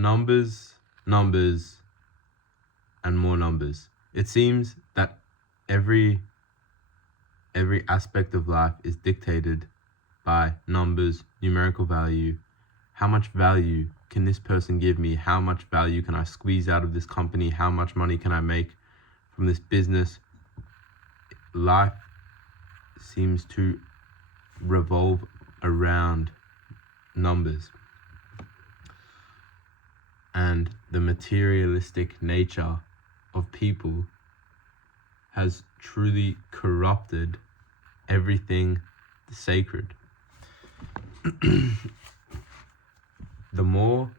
numbers, numbers, and more numbers. It seems that every aspect of life is dictated by numbers, numerical value. How much value can this person give me? How much value can I squeeze out of this company? How much money can I make from this business? Life seems to revolve around numbers. And the materialistic nature of people has truly corrupted everything sacred. The more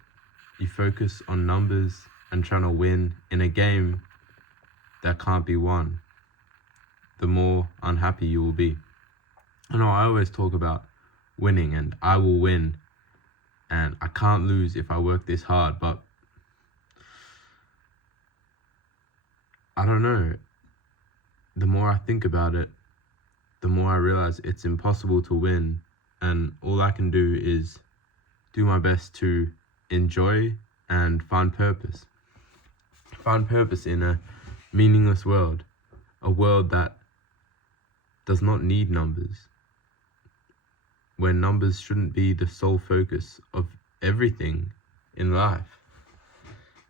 you focus on numbers and trying to win in a game that can't be won, the more unhappy you will be. I know I always talk about winning and I will win and I can't lose if I work this hard, but I don't know. The more I think about it, the more I realize it's impossible to win, and all I can do is do my best to enjoy and find purpose. Find purpose in a meaningless world, a world that does not need numbers, where numbers shouldn't be the sole focus of everything in life.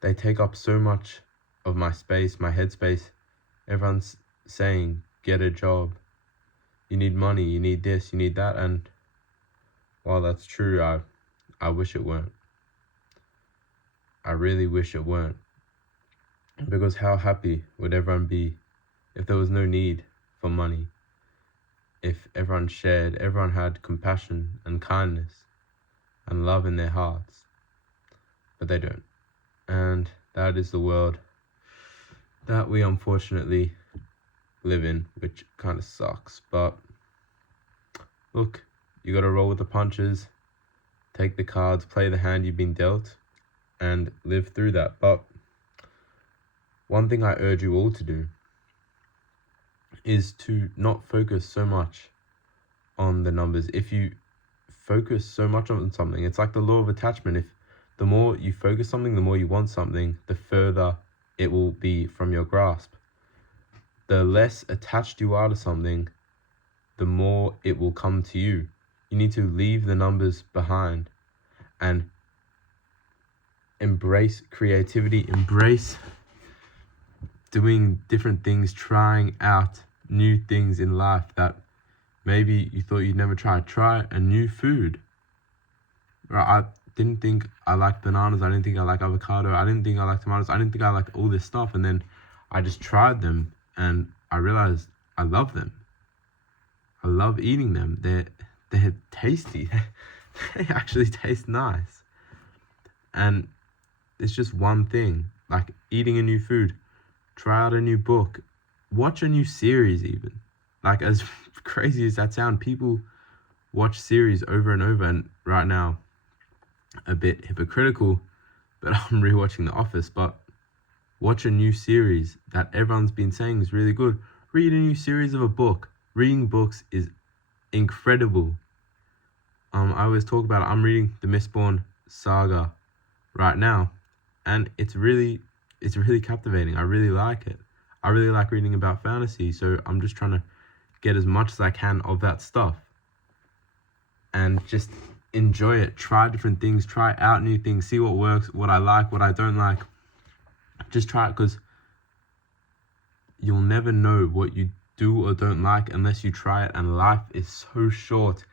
They take up so much of my space, my headspace. Everyone's saying, get a job, you need money, you need this, you need that, and while that's true, I wish it weren't. I really wish it weren't. Because how happy would everyone be if there was no need for money? If everyone shared, everyone had compassion and kindness and love in their hearts. But they don't. And that is the world that we unfortunately live in, which kind of sucks. But look, you gotta roll with the punches, take the cards, play the hand you've been dealt, and live through that. But one thing I urge you all to do is to not focus so much on the numbers. If you focus so much on something, it's like the law of attachment. If the more you focus something, the more you want something, the further it will be from your grasp. The less attached you are to something, the more it will come to you. You need to leave the numbers behind and embrace creativity, embrace doing different things, trying out new things in life that maybe you thought you'd never try. Try a new food. I didn't think I liked bananas. I didn't think I liked avocado. I didn't think I liked tomatoes. I didn't think I liked all this stuff. And then I just tried them and I realized I love them. I love eating them. They're tasty. They actually taste nice. And it's just one thing, like eating a new food, try out a new book, watch a new series even. Like, as crazy as that sounds, people watch series over and over, and right now, a bit hypocritical, but I'm rewatching The Office. But watch a new series that everyone's been saying is really good. Read a new series of a book. Reading books is incredible. I always talk about it. I'm reading the Mistborn saga right now, and it's really captivating. I really like it. I really like reading about fantasy, so I'm just trying to get as much as I can of that stuff and just enjoy it. Try different things, try out new things, see what works, what I like, what I don't like. Just try it, because you'll never know what you do or don't like unless you try it. And life is so short.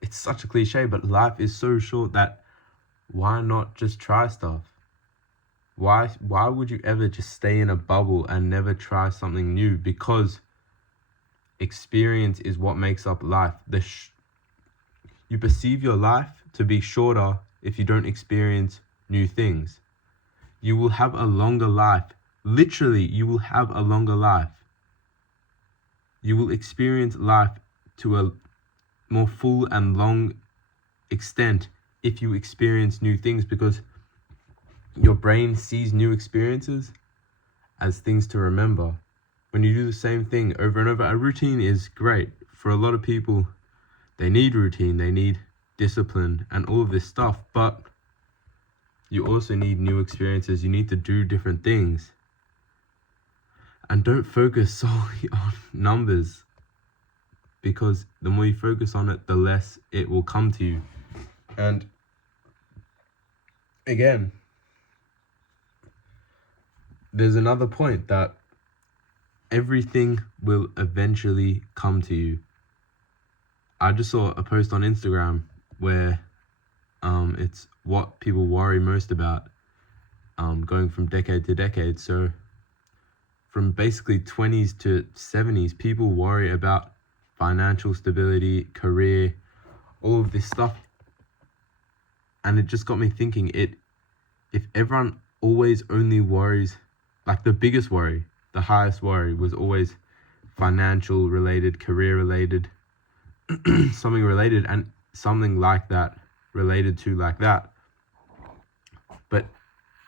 It's such a cliche, but life is so short that why not just try stuff? Why would you ever just stay in a bubble and never try something new? Because experience is what makes up life. You perceive your life to be shorter if you don't experience new things. You will have a longer life. Literally, you will have a longer life. You will experience life to a more full and long extent if you experience new things, because your brain sees new experiences as things to remember. When you do the same thing over and over, a routine is great. For a lot of people, they need routine, they need discipline and all of this stuff. But you also need new experiences. You need to do different things. And don't focus solely on numbers, because the more you focus on it, the less it will come to you. And again, there's another point that everything will eventually come to you. I just saw a post on Instagram where it's what people worry most about, going from decade to decade. So from basically 20s to 70s, people worry about financial stability, career, all of this stuff. And it just got me thinking, if everyone always only worries, like the biggest worry, the highest worry was always financial related, career related, something related, and something like that, related to like that. But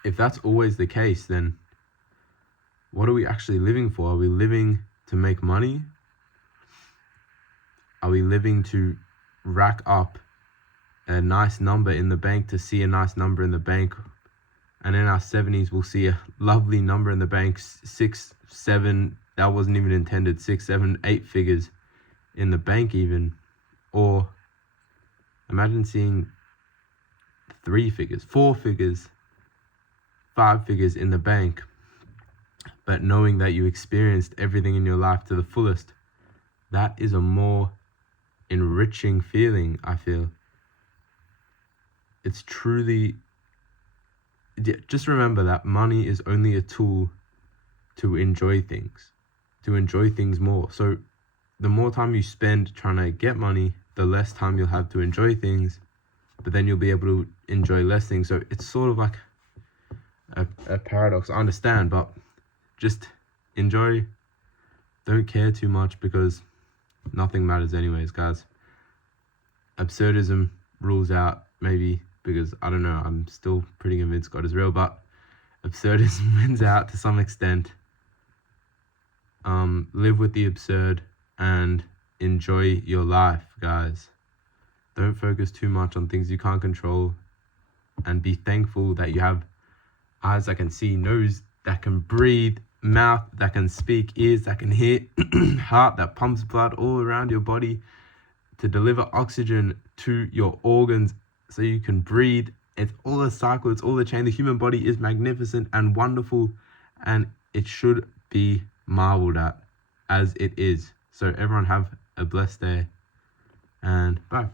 if that's always the case, then what are we actually living for? Are we living to make money? Are we living to rack up a nice number in the bank, to see a nice number in the bank? And in our 70s, we'll see a lovely number in the bank, 6, 7, that wasn't even intended, 6, 7, 8 figures in the bank even. Or imagine seeing 3 figures, 4 figures, 5 figures in the bank, but knowing that you experienced everything in your life to the fullest. That is a more enriching feeling, I feel. It's truly, just remember that money is only a tool to enjoy things more. So the more time you spend trying to get money, the less time you'll have to enjoy things, but then you'll be able to enjoy less things. So it's sort of like a paradox, I understand, but just enjoy. Don't care too much, because nothing matters anyways, guys. Absurdism rules out, maybe, because I don't know, I'm still pretty convinced God is real, but absurdism wins out to some extent. Live with the absurd and enjoy your life, guys. Don't focus too much on things you can't control, and be thankful that you have eyes that can see, nose that can breathe, mouth that can speak, ears that can hear, heart that pumps blood all around your body to deliver oxygen to your organs so you can breathe. It's all a cycle, it's all a chain. The human body is magnificent and wonderful, and it should be marveled at as it is. So everyone have a blessed day, and bye.